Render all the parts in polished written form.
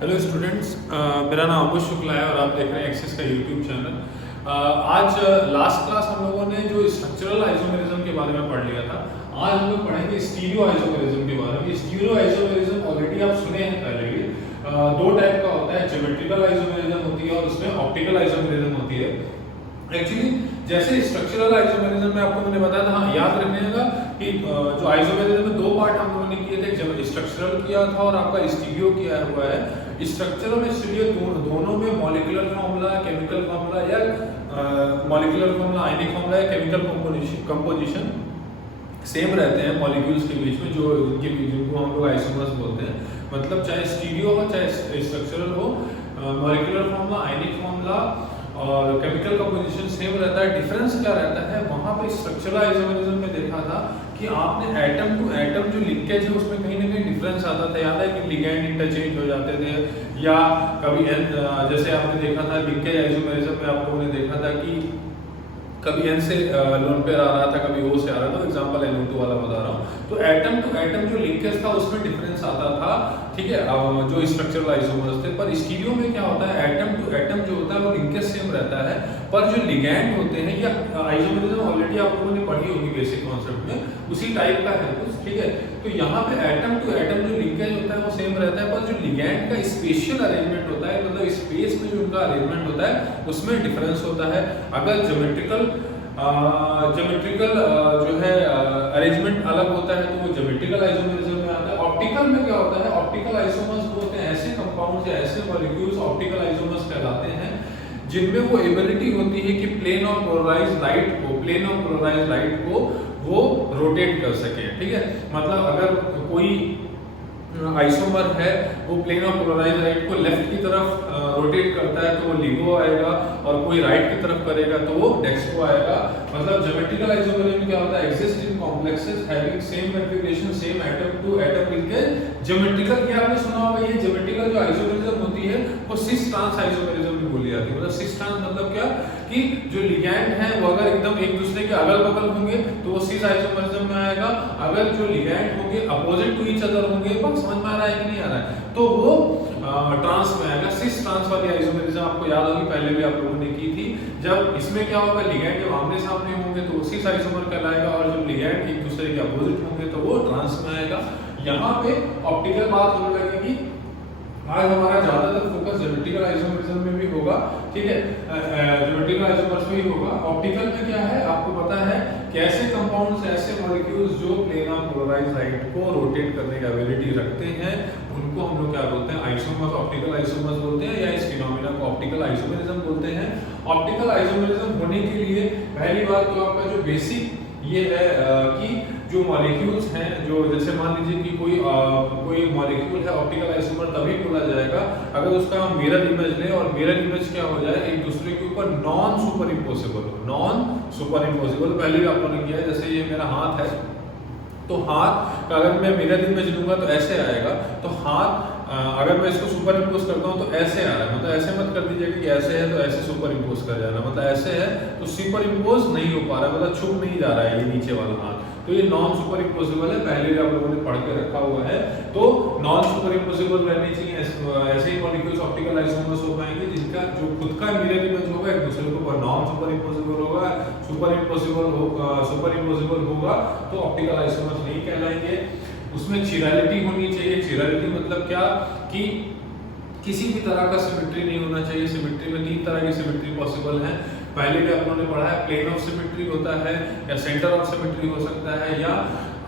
Hello students, मेरा नाम अबू शुक्ला है और आप देख रहे हैं एक्सिस का यूट्यूब चैनल। आज लास्ट क्लास हम लोगों ने जो स्ट्रक्चरल आइसोमेरिज्म के बारे में पढ़ लिया था। आज हम लोग पढ़ेंगे स्टीरियो आइसोमेरिज्म के बारे में। स्टीरियो आइसोमेरिज्म ऑलरेडी आप सुने हैं पहले भी। दो टाइप का होता है, ज्योमेट्रिकल आइसोमेरिज्म होती है और उसमें ऑप्टिकल आइसोमेरिज्म होती है। एक्चुअली जैसे स्ट्रक्चरल आइसोमेरिज्म में आपको मैंने बताया था, हाँ याद रखिएगा कि जो आइसोमेरिज्म में दो पार्ट हम लोगों ने किए थे, जब स्ट्रक्चरल किया था और आपका स्टीरियो किया हुआ है। स्ट्रक्चरल में स्टीरियो दोनों में मॉलिक्यूलर फार्मूला, केमिकल फार्मूला या मॉलिक्यूलर फार्मूला, आयनिक फार्मूला या केमिकल कंपोजिशन सेम रहते हैं मॉलिक्यूल्स के बीच में, जो जिनको हम लोग आइसोमर्स बोलते हैं। मतलब चाहे स्टीरियो हो चाहे स्ट्रक्चरल हो, मॉलिक्यूलर फार्मूला, आयनिक फार्मूला और केमिकल कंपोजिशन सेम रहता है। डिफरेंस क्या रहता है, वहां पे स्ट्रक्चरल आइसोमेरिज्म में देखा था कि आपने एटम टू एटम जो लिंकेज है उसमें कहीं ना कहीं डिफरेंस आता था। याद है कि लिगैंड इंटरचेंज हो जाते थे, या कभी जैसे आपने देखा था लिंकेज आइसोमेरिज्म में आप लोगों ने देखा था कि कभी एन से लोन पेयर आ रहा था, कभी ओ से आ रहा था। एग्जांपल NO2 वाला बता रहा हूँ। तो एटम टू एटम जो लिंकेज था उसमें डिफरेंस आता था, ठीक है, जो स्ट्रक्चरल आइसोमर्स थे। पर स्टीरियो में क्या होता है, एटम टू एटम जो होता है वो लिंकेज सेम रहता है, पर जो लिगैंड होते हैं, या आइसोमेरिज्म ऑलरेडी आप लोगों ने पढ़ी होगी बेसिक कॉन्सेप्ट में, उसी टाइप का है कुछ, ठीक है। तो यहाँ पे एटम टू एटम जो लिंकेज होता है वो सेम रहता है, पर जो लिगैंड का स्पेशियल अरेंजमेंट होता है, मतलब स्पेस में जो उनका अरेंजमेंट होता है उसमें डिफरेंस होता है। अगर ज्योमेट्रिकल जो है अरेंजमेंट अलग होता है तो वो ज्योमेट्रिकल आइसोमेरिज्म में आता है। ऑप्टिकल में क्या होता है, ऑप्टिकल आइसोमर्स बोलते हैं ऐसे कंपाउंड्स या ऐसे मॉलिक्यूल्स ऑप्टिकल आइसोमर्स कहलाते हैं जिनमें वो एबिलिटी होती है कि प्लेन ऑफ पोलराइज्ड लाइट को वो रोटेट कर सके, ठीक है। मतलब अगर कोई आइसोमर है वो प्लेन ऑफ पोलराइज्ड लाइट को लेफ्ट की तरफ रोटेट करता है तो वो लिगो आएगा, और कोई राइट की तरफ करेगा तो वो डेक्स्ट्रो आएगा। मतलब ज्योमेट्रिकल आइसोमेरिज्म में क्या होता है, exist in complexes having same configuration, same atom to atom linkage. Geometrical क्या आपने सुना होगा, ये ज्योमेट्रिकल जो आइसोमेरिज्म होती है वो सिस ट्रांस आइसोमेरिज्म भी बोली जाती है। मतलब सिस ट्रांस मतलब क्या कि जो लिगैंड है वो अगर एकदम एक दूसरे के अगल बगल होंगे तो वो सिस आइसोमेरिज्म में आएगा। अगर जो लिगैंड होंगे अपोजिट टू ईच अदर होंगे, बात समझ में आ रहा है कि नहीं आ रहा है, तो वो ट्रांस में आएगा। सिस ट्रांस वाली आइसोमेरिज्म आपको याद होगी, पहले भी आप लोगों ने की थी। जब इसमें क्या होगा, लिगैंड जब आमने सामने होंगे तो सिस आइसोमर कहलाएगा, और जब लिगैंड एक दूसरे के अपोजिट होंगे तो वो ट्रांस में आएगा। यहाँ पे ऑप्टिकल बात होने लगेगी। आज हमारा ज्यादातर फोकस ज्योमेट्रिकल आइसोमेरिज्म में भी होगा, ठीक है, ज्योमेट्रिकल आइसोमर्स में ही होगा। ऑप्टिकल में क्या है आपको पता है कि ऐसे कंपाउंड्स, ऐसे मॉलिक्यूल्स जो प्लेन ऑफ पोलराइज्ड लाइट को रोटेट करने की एबिलिटी रखते हैं उनको हम लोग क्या बोलते हैं, आइसोमर्स, ऑप्टिकल आइसोमर्स बोलते हैं, या इस फिनोमेना को ऑप्टिकल आइसोमेरिज्म बोलते हैं। ऑप्टिकल आइसोमेरिज्म होने के लिए पहली बात तो आपका जो बेसिक ये है कि जो मॉलिक्यूल्स हैं, जो जैसे मान लीजिए कि कोई मॉलिक्यूल है, ऑप्टिकल आइसोमर तभी बोला जाएगा अगर उसका हम मिरर इमेज लें और मिरर इमेज क्या हो जाए, एक दूसरे के ऊपर नॉन सुपर इम्पोसिबल हो। नॉन सुपर इम्पोसिबल पहले भी आप लोगों ने किया है। जैसे ये मेरा हाथ है, तो हाथ का अगर मैं मिरर इमेज लूंगा तो ऐसे आएगा, तो हाथ अगर मैं इसको सुपर इम्पोज करता हूँ तो ऐसे आ रहा है। मतलब ऐसे मत कर दीजिएगा कि ऐसे है तो ऐसे सुपर इम्पोज कर जाना, मतलब ऐसे है तो सुपर इम्पोज नहीं हो पा रहा है, मतलब छुप नहीं जा रहा है ये नीचे वाला हाथ, तो ये नॉन सुपर इम्पोसिबल है। पहले भी आप लोगों ने पढ़ के रखा हुआ है। तो नॉन सुपर इम्पोसिबल रहनी चाहिए, ऐसे ही मॉलिक्यूल्स ऑप्टिकल आइसोमर्स हो पाएंगे जिनका जो खुद का मिरर इमेज होगा एक दूसरे के ऊपर नॉन सुपर इम्पोसिबल होगा। सुपर इम्पोसिबल होगा तो ऑप्टिकल आइसोमर्स नहीं कहलाएंगे। उसमें चिरालिटी होनी चाहिए। चिरालिटी मतलब क्या कि किसी भी तरह का सिमेट्री नहीं होना चाहिए। सिमेट्री में 3 तरह की सिमेट्री पॉसिबल है। पहले भी आप लोगों ने पढ़ा है, प्लेन ऑफ सिमेट्री होता है, या सेंटर ऑफ सिमेट्री हो सकता है, या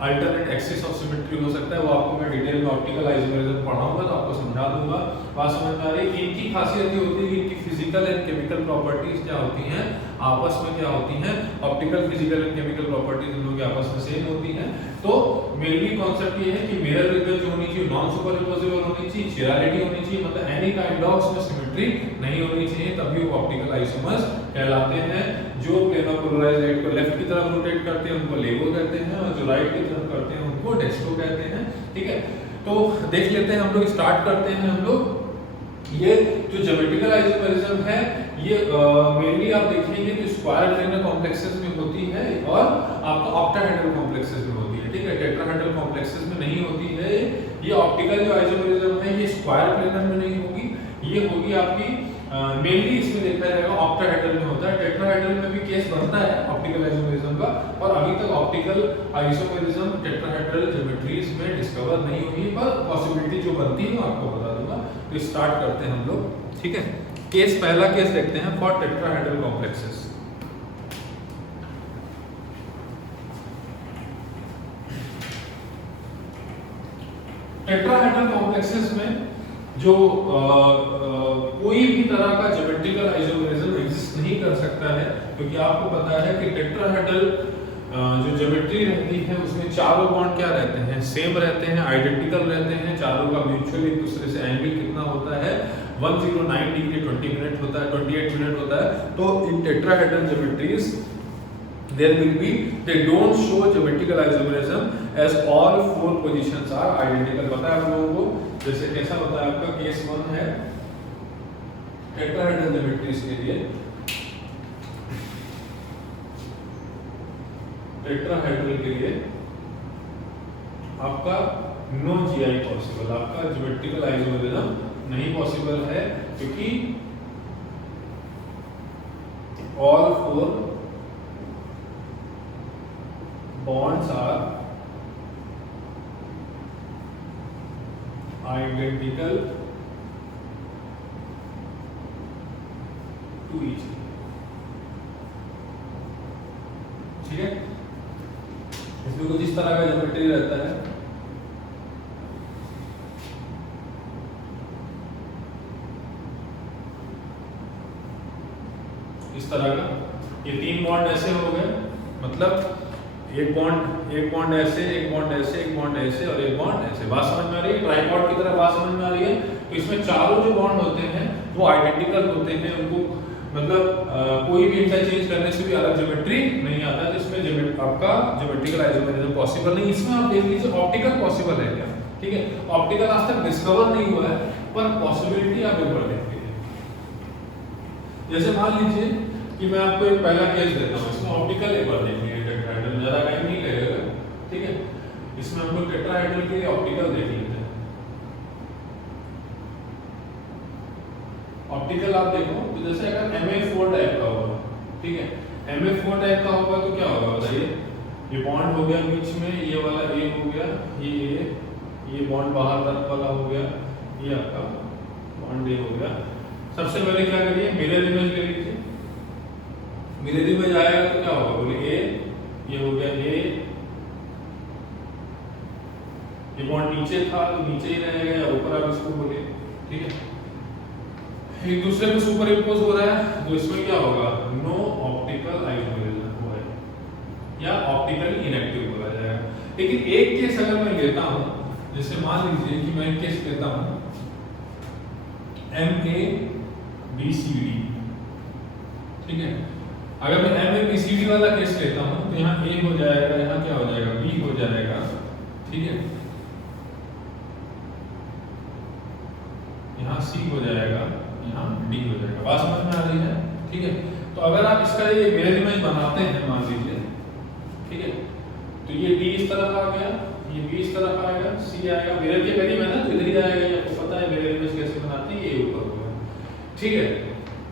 अल्टरनेट एक्सिस ऑफ सिमेट्री हो सकता है। वो आपको मैं डिटेल में ऑप्टिकल आइसोमेरिज्म पढ़ाऊंगा तो आपको समझा दूंगा। बात समझ में आ रही है। इनकी खासियत ये होती है कि इनकी फिजिकल एंड केमिकल प्रॉपर्टीज क्या होती हैं, आपस में क्या होती हैं, optical, physical and chemical properties इन लोगों की आपस में सेम होती हैं। तो मेनली कॉन्सेप्ट ये है कि मिरर इमेज होनी चाहिए, नॉन सुपर इम्पोसिबल होनी चाहिए, चिरालिटी होनी चाहिए, मतलब एनी काइंड ऑफ उसमें सिमेट्री नहीं होनी चाहिए, तभी वो ऑप्टिकल आइसोमर्स कहलाते हैं। जो प्लेन ऑफ पोलराइज्ड लाइट को लेफ्ट की तरफ रोटेट करते हैं उनको लेगो कहते हैं, और जो राइट की तरफ करते हैं उनको डेक्स्ट्रो कहते हैं, ठीक है। तो देख लेते हैं हम लोग, स्टार्ट करते हैं हम लोग। ये जो ज्योमेट्रिकल आइसोमेरिज्म है ये मेनली आप देखेंगे कि स्क्वायर प्लेनर कॉम्प्लेक्सेस में होती है और आपका ऑक्टाहेड्रल कॉम्प्लेक्सेस में होती है, ठीक है। टेट्राहेड्रल कॉम्प्लेक्सेस में नहीं होती है। ये ऑप्टिकल जो आइसोमेरिज्म है ये स्क्वायर प्लेनर में नहीं होगी, ये होगी आपकी मेनली इसमें देखा जाएगा ऑक्टाहेड्रल में होता है। टेट्राहेड्रल में भी केस बनता है ऑप्टिकल आइसोमेरिज्म का, और अभी तक ऑप्टिकल आइसोमेरिज्म टेट्राहेड्रल ज्योमेट्रीज में डिस्कवर नहीं हुई, पर पॉसिबिलिटी जो बनती है मैं आपको बता दूंगा। तो स्टार्ट करते हैं हम लोग, ठीक है। केस पहला केस देखते हैं for tetrahedral complexes. Tetrahedral complexes में जो कोई भी तरह का ज्योमेट्रिकल आइसोमेरिज्म एग्जिस्ट नहीं कर सकता है, क्योंकि आपको पता है कि टेट्राहेड्रल जो ज्योमेट्री रहती है उसमें चारों बॉन्ड क्या रहते हैं, सेम रहते हैं, आइडेंटिकल रहते हैं। चारों का म्यूचुअल एक दूसरे से एंगल कितना होता है, 109 डिग्री 20 मिनट होता है, 28 मिनट होता है। तो इन tetrahedral geometries there will be, they don't show geometrical isomerism as all four positions are identical। पता है आप लोगों को, जैसे कैसा होता है आपका केस 1 है टेट्राहेड्रल ज्योमेट्रीज के लिए, टेट्राहेड्रल के लिए आपका नो जीआई पॉसिबल, आपका ज्योमेट्रिकल आइसोमेरिज्म नहीं पॉसिबल है, क्योंकि all four bonds are identical to each other, ठीक है। इसमें कुछ इस तरह का ज्योमेट्री रहता है, इस तरह का। ये 3 बॉन्ड ऐसे हो गए, मतलब एक बॉन्ड ऐसे, एक बॉन्ड ऐसे, एक बॉन्ड ऐसे और एक बॉन्ड ऐसे। बात समझ में आ रही है, ट्राइपॉड की तरह बात समझ में आ रही है। तो इसमें चारों जो बॉन्ड होते हैं वो आइडेंटिकल होते हैं, उनको मतलब कोई भी इंटरचेंज करने से भी अलग ज्योमेट्री नहीं आता, तो इसमें आपका ज्योमेट्रिकल आइसोमेरिज्म पॉसिबल नहीं। इसमें आप देख लीजिए ऑप्टिकल पॉसिबल है क्या, ठीक है। ऑप्टिकल आज तक डिस्कवर नहीं हुआ है, पर पॉसिबिलिटी आप एक बार देखते हैं। जैसे मान लीजिए कि मैं आपको एक पहला केस देता हूँ, इसमें ऑप्टिकल एक बार देखिए, ज़्यादा टाइम नहीं लगेगा, ठीक है। इसमें हम लोग टेट्राहेड्रल के लिए ऑप्टिकल देख लेते हैं। ऑप्टिकल आप देखो तो जैसे अगर MA4 टाइप का होगा, ठीक है, MA4 टाइप का होगा तो क्या होगा बताइए, ये बॉन्ड हो गया बीच में, ये वाला A हो गया, ये बॉन्ड बाहर तरफ वाला हो गया, ये आपका बॉन्ड A हो गया। सबसे पहले क्या करिए, मिरर इमेज ले लीजिए। मिरर इमेज आएगा तो क्या होगा, बोलिए A, ये हो गया A, ये बॉन्ड नीचे था तो नीचे ही रहेगा, या ऊपर आप इसको बोलिए, ठीक है। एक दूसरे में सुपर इम्पोज हो रहा है, तो इसमें क्या होगा, नो ऑप्टिकल आइसोमेरिज्म होगा या ऑप्टिकली इनएक्टिव बोला जाएगा। लेकिन एक केस अगर मैं लेता हूं, जैसे मान लीजिए कि मैं एक केस लेता हूं MABCD, ठीक है। अगर मैं MABCD वाला केस लेता हूं तो यहाँ A हो जाएगा, यहाँ क्या हो जाएगा, B हो जाएगा, ठीक है, यहाँ C हो जाएगा, यहाँ D हो जाएगा। बात समझ में आ रही है, ठीक है। तो अगर आप इसका ये मिरर इमेज बनाते हैं मान लीजिए, ठीक है, तो ये D इस तरफ आ गया, ये B इस तरफ आएगा, C आएगा, मिरर के करीब है ना, तो इधर ही आएगा। ये आपको पता है मिरर इमेज कैसे बनाते हैं, ये ऊपर होगा, ठीक है।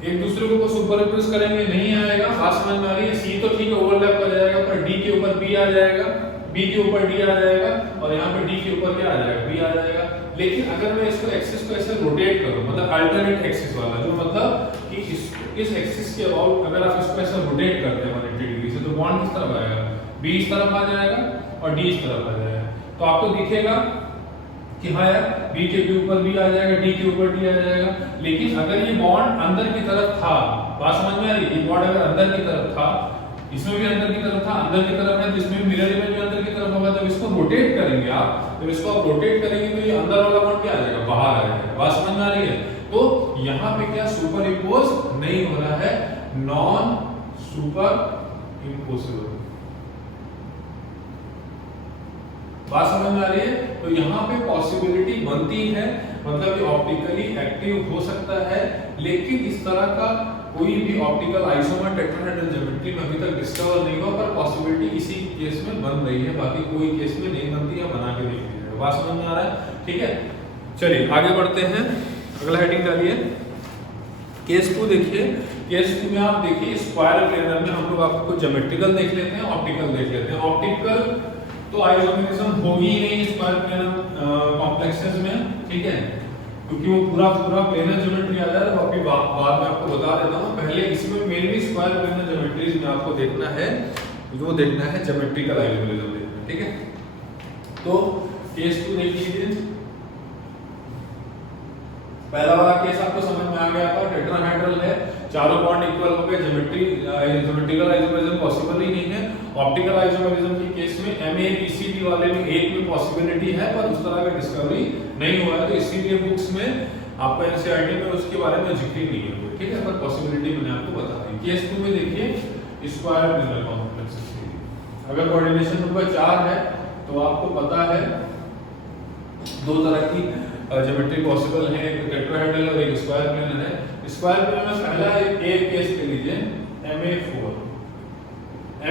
एक दूसरे को सुपरइम्पोज करेंगे, नहीं आएगा। बात समझ में आ रही है। सी तो ठीक है ओवरलैप कर जाएगा, पर डी के ऊपर बी आ जाएगा, बी के ऊपर डी आ जाएगा, और यहाँ पे डी के ऊपर क्या आ जाएगा, बी आ जाएगा। लेकिन अगर मैं इसको एक्सिस को ऐसे रोटेट करूं, मतलब अल्टरनेट एक्सिस वाला, जो मतलब कि इस एक्सिस के अबाउट अगर आप इसको ऐसे रोटेट करते हैं 180 डिग्री से, तो बॉन्ड किस तरफ आएगा, बी इस तरफ आ जाएगा और डी इस तरफ आ जाएगा। तो आपको दिखेगा कि हाँ यार, बी के ऊपर बी आ जाएगा, डी के ऊपर डी आ जाएगा। लेकिन अगर ये बॉन्ड अंदर की तरफ था, बात समझ में आ रही है, ये बॉन्ड अगर अंदर की तरफ था, इसमें भी अंदर की तरफ था, अंदर की तरफ है, जिसमें मिरर इमेज में अंदर की तरफ होगा। जब इसको रोटेट करेंगे आप, जब इसको आप रोटेट करेंगे तो ये अंदर वाला बॉन्ड क्या आ जाएगा, बाहर आ जाएगा। बात समझ में आ रही है। तो यहाँ पे क्या सुपर इम्पोज नहीं हो रहा है, नॉन सुपर इम्पोसिबल। बात समझ में आ रही है। तो यहाँ पे पॉसिबिलिटी बनती है, मतलब ये ऑप्टिकली एक्टिव हो सकता है, लेकिन इस तरह का कोई भी ऑप्टिकल आइसोमर टेट्राहेड्रल ज्योमेट्री में अभी तक डिस्कवर नहीं हुआ, पर पॉसिबिलिटी इसी केस में बन रही है, बाकी कोई केस में नहीं बनती है, बना के देख लीजिएगा। बात समझ में आ रहा है, ठीक है। चलिए आगे बढ़ते हैं, अगला हेडिंग डालिए। केस 2 देखिए। केस 2 में आप देखिए स्क्वायर प्लेनर में हम लोग आपको ज्योमेट्रिकल देख लेते हैं, ऑप्टिकल देख लेते हैं। ऑप्टिकल तो आइसोमेरिज्म होगी ही नहीं स्क्वायर प्लेनर कॉम्प्लेक्सेस में, ठीक है, क्योंकि वो पूरा प्लेनर ज्योमेट्री आ जाता है। अभी बाद में आपको बता देता हूँ, पहले इसमें मेनली स्क्वायर प्लेनर ज्योमेट्रीज में आपको देखना है, जो देखना है ज्योमेट्रिकल आइसोमेरिज्म देखना है, ठीक है। तो केस 2 देख लीजिए। पहला वाला केस आपको समझ में आ गया था, टेट्राहेड्रल है, चारों बॉन्ड इक्वल हो गए, ज्योमेट्रिकल आइसोमेरिज्म पॉसिबल ही नहीं है। ऑप्टिकल आइसोमेरिज्म के केस में MABCD वाले में एक में पॉसिबिलिटी है, पर उस तरह का डिस्कवरी नहीं हुआ है, तो इसीलिए बुक्स में आपको NCERT में उसके बारे में जिक्र नहीं है, ठीक है, पर पॉसिबिलिटी मैंने आपको बता दी। केस 2 में देखिए स्क्वायर प्लेनर कॉम्प्लेक्सेस की अगर कोऑर्डिनेशन नंबर 4 है तो आपको पता है दो तरह की ज्योमेट्री पॉसिबल है, एक टेट्राहेड्रल और एक स्क्वायर प्लेनर है। स्क्वायर प्लेनर में पहला एक केस ले लीजिए MA4।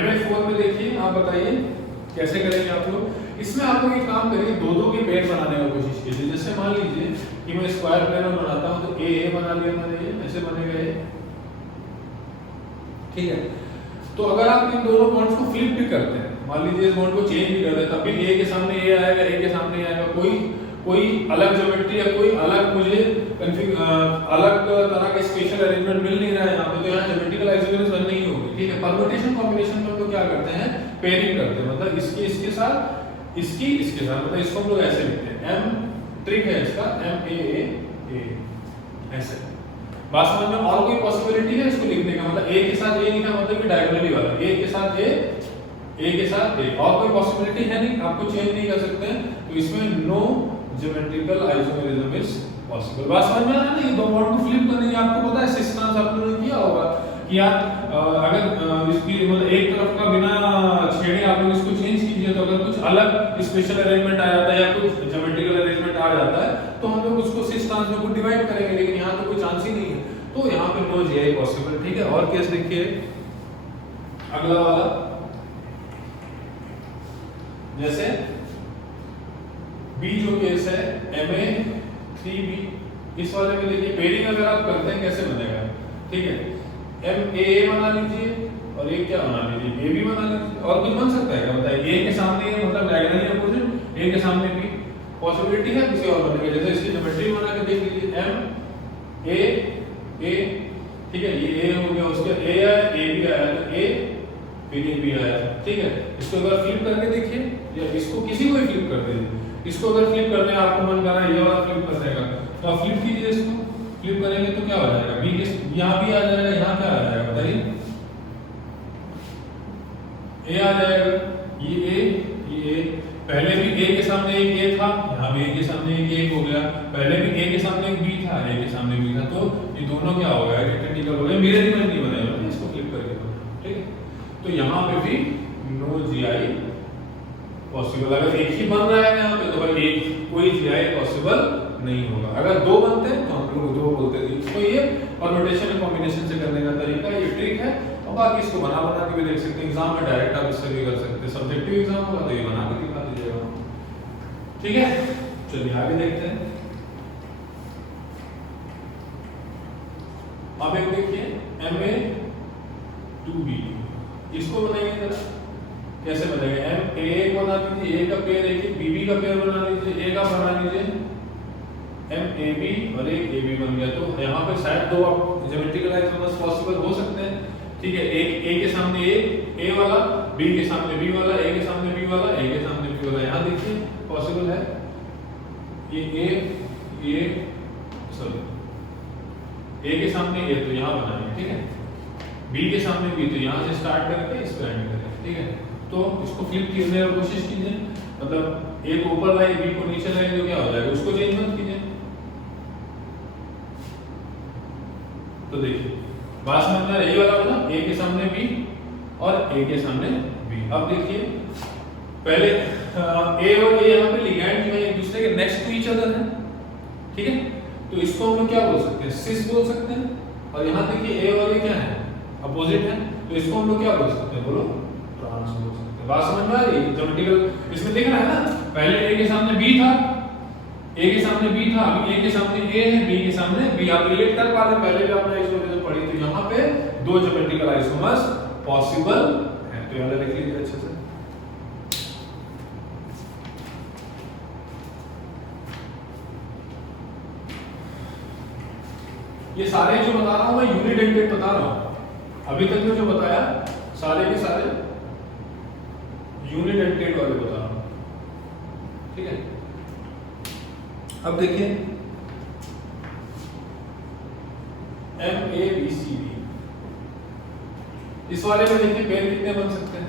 MA4 में देखिए आप बताइए कैसे करेंगे आप लोग। इसमें आप लोग एक काम करिए, दो के पेड़ बनाने की कोशिश कीजिए। जैसे मान लीजिए कि मैं स्क्वायर प्लेनर बनाता हूं तो AA बना लिया मैंने, ये ऐसे बनेगा ये, ठीक है। तो अगर आप इन दोनों बॉन्ड्स को फ्लिप भी करते हैं, मान लीजिए इस बॉन्ड को चेंज भी कर दें, तब भी A के सामने A आएगा, A के सामने A आएगा, कोई अलग ज्योमेट्री या कोई अलग मुझे अलग तरह का स्पेशल अरेंजमेंट मिल नहीं रहा है यहाँ पे, तो यहाँ ज्योमेट्रिकल आइसोमेरिज्म बन नहीं होगी, ठीक है। परम्यूटेशन कॉम्बिनेशन में हम लोग क्या करते हैं, पेयरिंग करते हैं, मतलब इसके साथ इसके साथ, मतलब इसको हम लोग ऐसे लिखते हैं, M ट्रिक है इसका, MAA ऐसे। बात समझ में? और कोई पॉसिबिलिटी है इसको लिखने का, मतलब A के साथ A लिखा मतलब कि डायगोनली वाला, A के साथ A के साथ A, और कोई पॉसिबिलिटी है नहीं, आपको चेंज नहीं कर सकते हैं, तो इसमें no geometrical isomerism is possible. बात समझ में आ रहा है ना? ये दो बॉन्ड को फ्लिप करने की आपको पता है सिस्टम आप लोगों ने किया होगा कि यार अगर इसकी मतलब एक तरफ का बिना छेड़े आप लोग इसको चेंज कीजिए, तो अगर कुछ अलग स्पेशल अरेंजमेंट आ जाता है या कुछ ज्योमेट्रिकल अरेंजमेंट आ जाता है तो हम लोग उसको सिक्स ट्रांस में डिवाइड करेंगे, लेकिन यहाँ तो कोई चांस ही नहीं है, तो यहाँ पे नो जीआई पॉसिबल, ठीक है। और केस देखिए अगला वाला, जैसे बी जो केस है MA3B, इस वाले में देखिए पेयरिंग अगर आप करते हैं कैसे बनेगा, ठीक है। MAA बना लीजिए और एक क्या बना लीजिए, AB बना लीजिए, और कुछ बन सकता है क्या बताइए? A के सामने मतलब डायगोनली अपोजिट, A के सामने B, पॉसिबिलिटी है किसी और बनने की। जैसे इसकी ज्योमेट्री बना के देख लीजिए MAA, ठीक है, ये A हो गया, उसके A आया, AB आया, तो A फिर AB आया, ठीक है। इसको अगर फ्लिप करके देखिए, या इसको किसी को भी फ्लिप कर दीजिए, इसको अगर फ्लिप करने आपको मन कर रहा है ये वाला फ्लिप करने का, तो आप फ्लिप कीजिए, इसको फ्लिप करेंगे तो क्या हो जाएगा, B के यहाँ भी आ जाएगा, यहाँ क्या आ जाएगा बताइए, A आ जाएगा, ये A, पहले भी A के सामने एक A था, यहाँ भी A के सामने एक A हो गया, पहले भी A के सामने एक B था, A के सामने B था, तो ये दोनों क्या हो गया, रेक्टेंगल हो गया, मिरर नहीं बनेगा, इसको फ्लिप करके, ठीक है। तो यहाँ पे भी नो जीआई पॉसिबल, अगर एक ही बन रहा है यहाँ पे तो भाई एक कोई जीआई पॉसिबल नहीं होगा। अगर दो बनते हैं तो हम लोग दो बोलते थे इसको, ये और रोटेशन एंड कॉम्बिनेशन से करने का तरीका ये ट्रिक है, और बाकी इसको बना के भी देख सकते हैं, एग्जाम में डायरेक्ट आप इससे भी कर सकते हैं, सब्जेक्टिव एग्जाम होगा तो ये बना के दिखा दीजिएगा, ठीक है। चलिए आगे देखते हैं। अब एक देखिए MA2B, इसको बनाएंगे जरा, कैसे बनेगा, MAA को बना लीजिए, A का पेयर एक BB का पेयर बना लीजिए, A का बना लीजिए MAB और एक AB बन गया, तो यहाँ पे शायद दो ज्योमेट्रिकल आइसोमर्स पॉसिबल हो सकते हैं, ठीक है। एक A के सामने A वाला, B के सामने B वाला, A के सामने B वाला, A के सामने B वाला, यहाँ देखिए पॉसिबल है, ये सॉरी A के सामने A तो यहाँ बनाएंगे, ठीक है, B के सामने B तो यहाँ से स्टार्ट करके इस पर एंड करें, ठीक है। तो इसको फ्लिप करने की कोशिश कीजिए, मतलब A को ऊपर लाए B को नीचे लाए तो क्या हो जाएगा, उसको चेंज मत कीजिए। तो देखिए बात समझ में यही वाला बना, A के सामने B और A के सामने B। अब देखिए पहले A और A यहाँ पे लिगैंड जो है एक दूसरे के नेक्स्ट टू ईच अदर है, ठीक है, तो इसको हम लोग क्या बोल सकते हैं, सिस बोल सकते हैं, और यहाँ देखिए A और A क्या है, अपोजिट है, तो इसको हम लोग क्या बोल सकते हैं, बोलो ट्रांस बोल सकते हैं। बात समझ में आ रही है, ज्योमेट्रिकल इसमें दिख रहा है ना, पहले A के सामने B था, ए के सामने बी था, अभी ए के सामने ए है, बी के सामने बी। आप रिलेट कर पा रहे, पहले भी आपने आइसोमर पढ़ी, तो यहाँ पे दो ज्योमेट्रिकल आइसोमर्स पॉसिबल है। तो यहाँ लिख लीजिए अच्छे से। ये सारे जो बता रहा हूं मैं यूनिडेंटेड बता रहा हूं, अभी तक में जो बताया सारे के सारे यूनिडेंटेड वाले बता रहा हूं, ठीक है। अब देखिए M A B C D, इस वाले में देखिए पेयर कितने बन सकते हैं,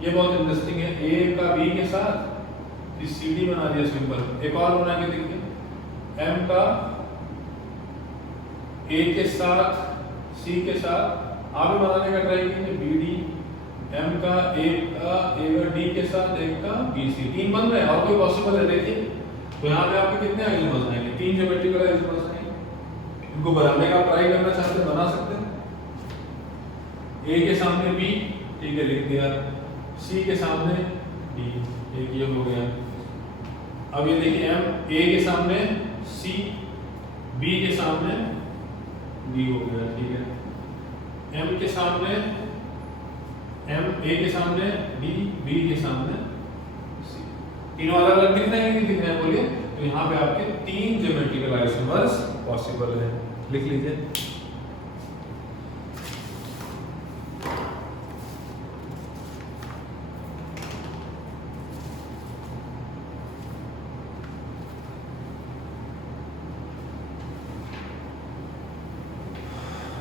ये बहुत इंटरेस्टिंग है। ए का बी के साथ इस सी डी बना दिया सिंपल। एक और बना के देखिए, एम का ए के साथ सी के साथ आप भी बनाने का ट्राई कीजिए, बी डी, एम का ए का डी के साथ, एक का बी सी, तीन बन रहे हैं। और कोई पॉसिबल है देखिए, तो यहाँ पे आपके कितने आइसोमर्स आएंगे, तीन ज्योमेट्रिकल आइसोमर्स आएंगे। इनको बनाने का ट्राई करना चाहते हैं बना सकते हैं। ए के सामने बी, ठीक है लिख दिया, सी के सामने डी, एक ये हो गया। अब ये देखिए एम ए के सामने सी, बी के सामने डी हो गया, ठीक है। एम के सामने एम, ए के सामने डी, बी के सामने सी, तीनों अलग अलग दिख रहे हैं कि दिख रहे हैं बोलिए। तो यहाँ पे आपके तीन ज्योमेट्रिकल आइसोमर्स पॉसिबल है, लिख लीजिए।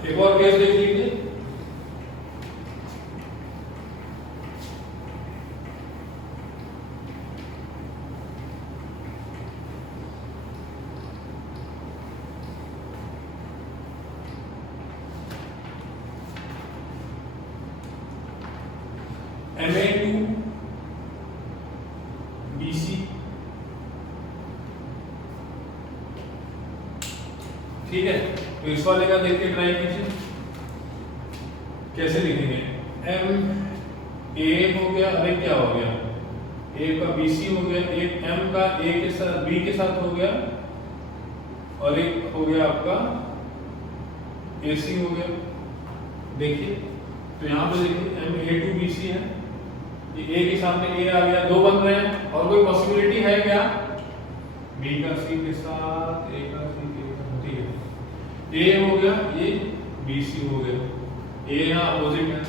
एक और केस देख लीजिए, MA2 BC, ठीक है। तो इस वाले का देख के ट्राई कीजिए कैसे लिखेंगे। एम ए हो गया, अरे क्या हो गया, ए का BC हो गया, एक एम का ए के साथ बी के साथ हो गया, और एक हो गया आपका AC हो गया। देखिए तो यहाँ पे देखिए MA2 BC है, ये ए के सामने ए आ गया, दो बन रहे हैं। और कोई पॉसिबिलिटी है क्या, बी का सी के साथ, ए का सी के साथ, ठीक है। ए हो गया, ये BC हो गया, ए यहाँ अपोजिट है,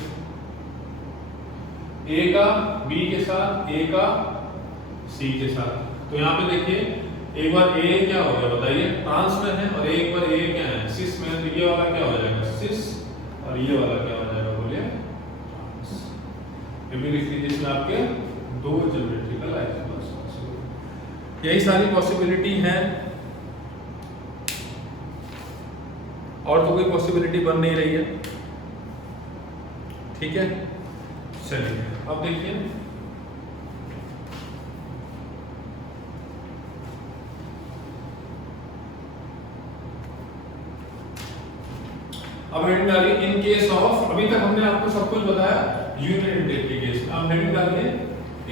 ए का बी के साथ, ए का सी के साथ। तो यहाँ पे देखिए एक बार ए क्या हो गया बताइए, ट्रांस में है, और एक बार ए क्या है, सिस में है। तो ये वाला क्या हो जाएगा, सिस, और ये वाला क्या हो जाएगा बोलिए, ट्रांस। ये भी लिख लीजिए, इसमें आपके दो ज्योमेट्रिकल आइसोमर्स पॉसिबल। यही सारी पॉसिबिलिटी है, और तो कोई पॉसिबिलिटी बन नहीं रही है, ठीक है। चलिए अब देखिए, अब हेडिंग डालिए इन केस ऑफ, अभी तक हमने आपको सब कुछ बताया यूनिडेंटेड के केस में। अब हेडिंग डालिए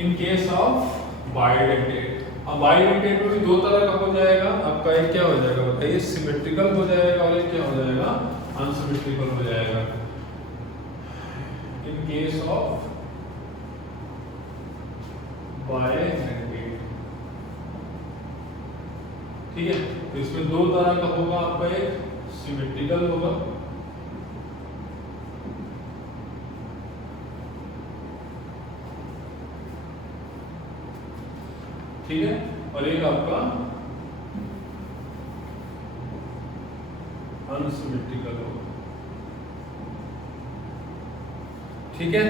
इन केस ऑफ बाइडेंटेड। अब बाइडेंटेड में भी दो तरह का हो जाएगा, आपका एक क्या हो जाएगा बताइए, सिमेट्रिकल हो जाएगा, और एक क्या हो जाएगा, अनसिमेट्रिकल हो जाएगा। इन केस ऑफ बाइडेंटेड, ठीक है। तो इसमें दो तरह का होगा, आपका एक सिमेट्रिकल होगा, ठीक है, और एक आपका अनसिमेट्रिकल होगा, ठीक है।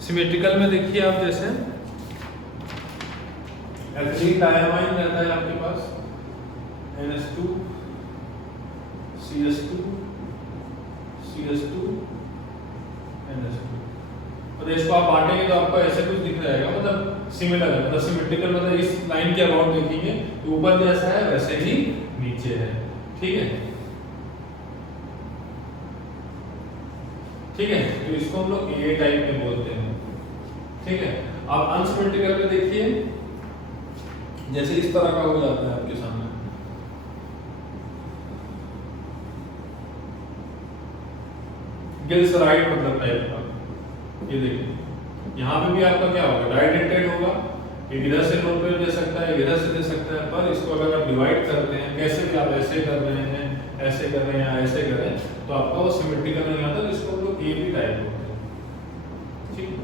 सिमेट्रिकल में देखिए आप, जैसे एथिलीन डायमाइन रहता है आपके पास, NH2 CH2 CH2 NH2, और इसको आप बांटेंगे तो आपको ऐसे कुछ दिख जाएगा, मतलब सिमिलर है, मतलब सिमेट्रिकल, मतलब इस लाइन के अराउंड देखेंगे तो ऊपर जैसा है वैसे ही नीचे है, ठीक है, ठीक है। तो इसको हम लोग ए टाइप में बोलते हैं, ठीक है। अब अनसिमेट्रिकल में देखिए, जैसे इस तरह का हो जाता है आपके सामने, गिल्स राइट मतलब टाइप का। ये देखिए यहाँ पे भी आपका क्या होगा, डायडेंटेड होगा, एक इधर से नोट पे दे सकता है, इधर से दे सकता है, पर इसको अगर आप डिवाइड करते हैं, कैसे भी आप ऐसे कर रहे हैं, ऐसे कर रहे हैं या ऐसे करें, तो आपका वो सिमेट्रिकल नहीं आता, तो इसको हम लोग ए बी टाइप बोलते हैं। ठीक है,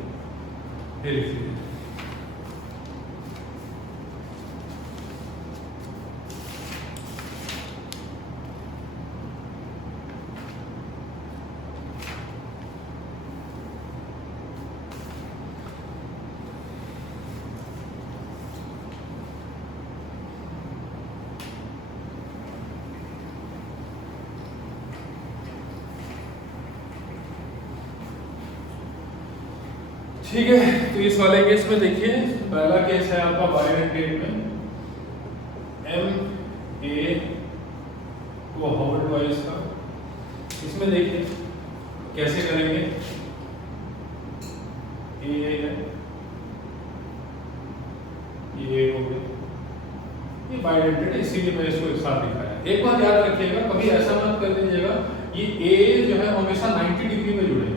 फिर ठीक है। तो इस वाले केस में देखिए, पहला केस है आपका बाइडेंटेड में, एम ए को हॉवर्ड वाइज का। इसमें देखिए कैसे करेंगे, ये है, ये हो गया, ये बाइडेंटेड है, इसीलिए मैं इसको एक साथ दिखाया। एक बात याद रखिएगा, कभी ऐसा मत कर दीजिएगा ये ए जो है हमेशा 90 डिग्री में जुड़ेंगे,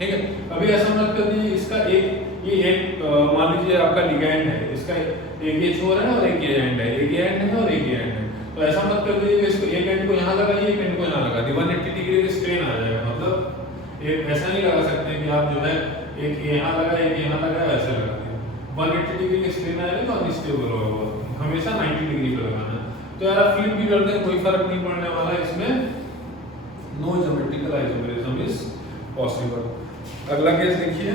ठीक है। अभी ऐसा मत कर दीजिए इसका ये एक मान लीजिए आपका लिगैंड है, इसका एक ये छोर है और एक ये एंड है, एक ये एंड है और एक ये एंड है, तो ऐसा मत कर दीजिए इसको एक एंड को यहाँ लगाइए, एक एंड को यहाँ लगा दिए, 180 डिग्री का स्ट्रेन आ जाएगा। मतलब एक ऐसा नहीं लगा सकते कि आप जो है एक यहाँ लगा, एक यहाँ लगा, ऐसे लगा दिया, 180 डिग्री का स्ट्रेन आएगा तो अनस्टेबल होगा, हमेशा 90 डिग्री पे लगाना। तो यार आप फ्लिप भी करते हैं, कोई फर्क नहीं पड़ने वाला है इसमें, no geometrical isomerism is possible. अगला केस देखिए,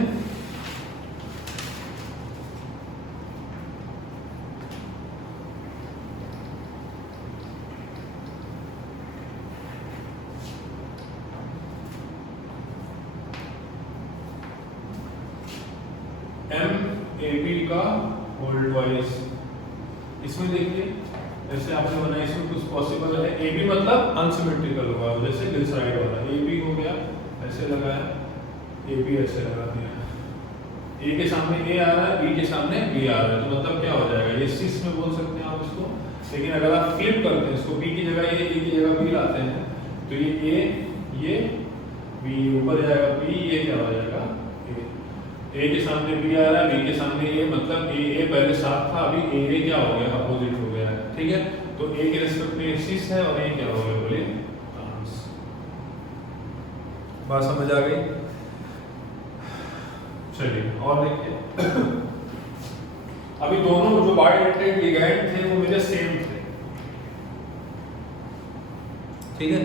एम ए बी का होल्ड वाइज। इसमें देखिए जैसे आपने बनाया, इसमें कुछ पॉसिबल है, ए बी मतलब अनसिमेट्रिकल होगा, जैसे दिस राइट वाला ए बी हो गया, ऐसे लगाया, ए बी ऐसे लगा दिया, ए के सामने ए आ रहा है, बी के सामने बी आ रहा है, तो मतलब क्या हो जाएगा, ये सिस में बोल सकते हैं आप इसको। लेकिन अगर आप फ्लिप करते हैं इसको, बी की जगह ए की जगह बी लाते हैं, तो ये बी ऊपर जाएगा, बी ये क्या हो जाएगा, ए के सामने बी आ रहा है, बी के सामने ए, मतलब ए पहले साथ था, अभी ए क्या हो गया, अपोजिट हो गया है, ठीक है। तो ए के रिस्पेक्ट में सिस है और ए क्या हो गया, बोलिए ट्रांस। बात समझ आ गई? चलिए और देखिए, अभी दोनों जो बाइडेंटेड लिगैंड थे वो मेरे सेम थे, ठीक है।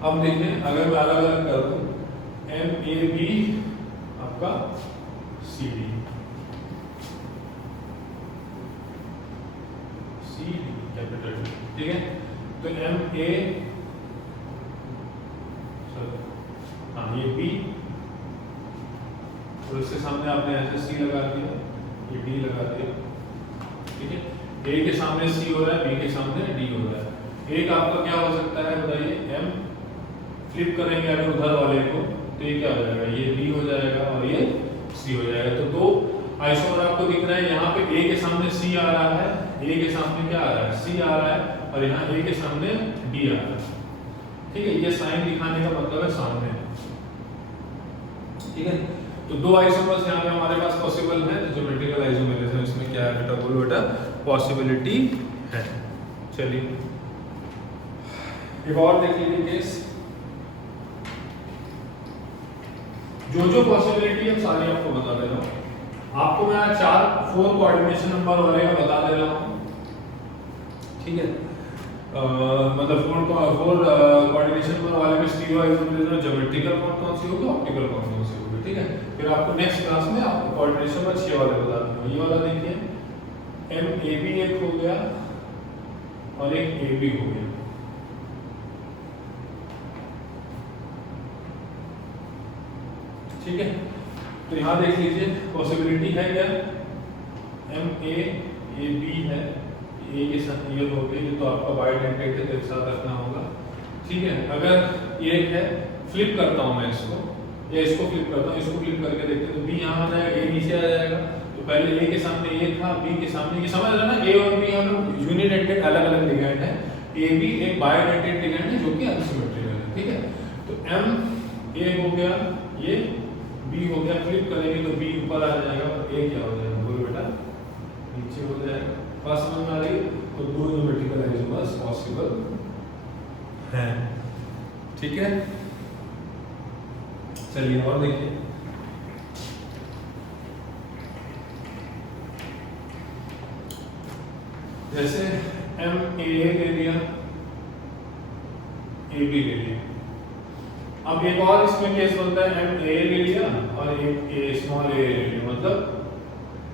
अब देखिए अगर मैं अलग अलग कर दूं, एम ए बी आपका सी डी, कैपिटल, ठीक है। तो एम ए, हाँ ये बी, और इसके सामने आपने ऐसे सी लगा दिया, ये डी लगा दिया, ठीक है। ए के सामने सी हो रहा है, बी के सामने डी हो रहा है। एक आपका क्या हो सकता है बताइए, एम फ्लिप करेंगे अगर उधर वाले को, तो ये क्या हो जाएगा, ये बी हो जाएगा और ये सी हो जाएगा। तो दो आइसोमर आपको दिख रहा है, यहाँ पे ए के सामने सी आ रहा है, ए के सामने क्या आ रहा है, सी आ रहा है, और यहाँ ए के सामने डी आ रहा है, ठीक है। ये साइन दिखाने का मतलब है सामने, ठीक है। तो दो आइसोमर्स यहाँ पे हमारे पास पॉसिबल है, तो ज्योमेट्रिकल आइसोमेरिज्म इसमें क्या है बेटा, बोलो बेटा, पॉसिबिलिटी है। चलिए एक और देख लीजिए केस, जो पॉसिबिलिटी है सारी आपको बता दे रहा हूँ। आपको मैं 4 कोऑर्डिनेशन नंबर वाले का बता दे रहा हूँ, ठीक है। मतलब 4 कोऑर्डिनेशन नंबर वाले में स्टीरियो आइसोमेरिज्म ज्योमेट्रिकल कौन सी होगी, ऑप्टिकल कौन सी होगी, ठीक है। फिर आपको नेक्स्ट क्लास में आपको कोऑर्डिनेशन नंबर 6 वाले बता दूंगा। ये वाला देखिए, एम ए बी एक हो गया और एक ए बी हो गया, ठीक है। तो यहाँ देख लीजिए पॉसिबिलिटी है क्या, एम ए बी है, ए के साथ ये हो गई, तो आपका बाइडेंटेड के साथ रखना होगा, ठीक है। अगर ये है, फ्लिप करता हूँ मैं इसको, या इसको फ्लिप करता हूँ, इसको फ्लिप करके देखते हैं, तो बी यहाँ आ जाएगा, ए नीचे आ जाएगा, तो पहले ए के सामने ए था, बी के सामने, ये समझ रहे ना, ए और बी हम लोग यूनिडेंटेड अलग अलग लिगेंड है, ए बी एक बायोडेंटेड लिगेंड है जो कि अनसिमेट्रिकल है, ठीक है। तो एम ए हो गया, ये बी हो गया, फ्लिप करेंगे तो बी ऊपर आ जाएगा और ए क्या हो जाएगा, बोलो बेटा नीचे हो जाएगा। बात समझ में आ रही है? तो दो ज्योमेट्रिकल आइसोमर्स पॉसिबल हैं, ठीक है। चलिए और देखिए, जैसे एम ए ले लिया, ए बी ले लिया, अब एक और इसमें केस बनता है एम ए ले लिया और एक ए स्मॉल ए ले लिया, मतलब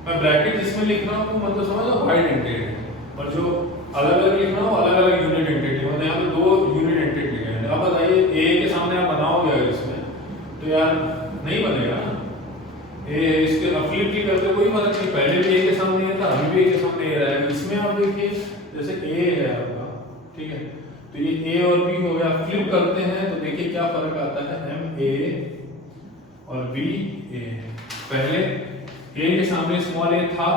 मैं ब्रैकेट जिसमें लिख रहा हूँ मतलब समझ लो बाइडेंटेड है, और जो अलग अलग लिख रहा हूँ अलग अलग यूनिडेंटेड है, मतलब यहाँ पे दो यूनिडेंटेड लिखे हैं। अब बताइए ए के सामने आप बनाओगे अगर इसमें तो यार नहीं बनेगा ना, ए इसके फ्लिप भी करते कोई फर्क नहीं, पहले भी ए के सामने ए था, अभी भी ए के सामने ए रहा है। इसमें आप देखिए जैसे ए है आपका, ठीक है, तो ये ए और बी हो गया, फ्लिप करते हैं तो देखिए क्या फर्क आता है, एम ए और बी ए, पहले ए के सामने स्मॉल ए था,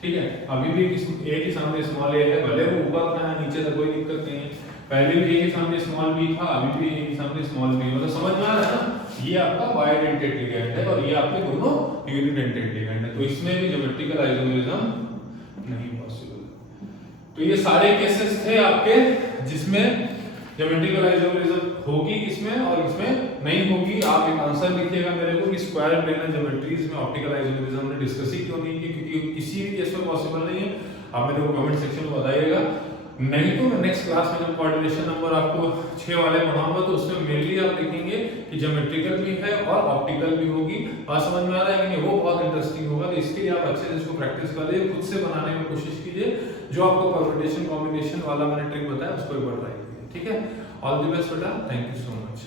ठीक है, अभी भी ए के सामने स्मॉल ए है, भले वो ऊपर था नीचे था कोई दिक्कत नहीं है, पहले भी ए के सामने स्मॉल बी था, अभी भी ए के सामने स्मॉल बी, मतलब समझ में आ रहा है ना, ये आपका बायोडेंटेड लिगेंड है और ये आपके दोनों यूनिडेंटेड लिगेंड है, तो इसमें भी ज्योमेट्रिकल आइसोमेरिज्म नहीं पॉसिबल। तो ये सारे केसेस थे आपके जिसमें ज्योमेट्रिकल आइसोमेरिज्म होगी इसमें और इसमें नहीं होगी। आप एक आंसर लिखिएगा मेरे को कि स्क्वायर प्लेनर ज्योमेट्रीज में ऑप्टिकल आइसोमेरिज्म हमने डिस्कस ही क्यों नहीं की, क्योंकि किसी भी केस में पॉसिबल नहीं है। आप मेरे को कमेंट सेक्शन में बताइएगा, नहीं तो मैं नेक्स्ट क्लास में जब कोऑर्डिनेशन नंबर आपको 6 वाले पढ़ाऊंगा तो उसमें मेनली आप देखेंगे कि ज्योमेट्रिकल भी है और ऑप्टिकल भी होगी। बात समझ में आ रहा है कि नहीं? वो बहुत इंटरेस्टिंग होगा, तो इसके लिए आप अच्छे से इसको प्रैक्टिस करिए, खुद से बनाने में कोशिश कीजिए, जो आपको परम्यूटेशन कॉम्बिनेशन वाला मैंने ट्रिक बताया उसको एक बार ट्राई कीजिए, ठीक है। ऑल द बेस्ट बेटा, थैंक यू सो मच।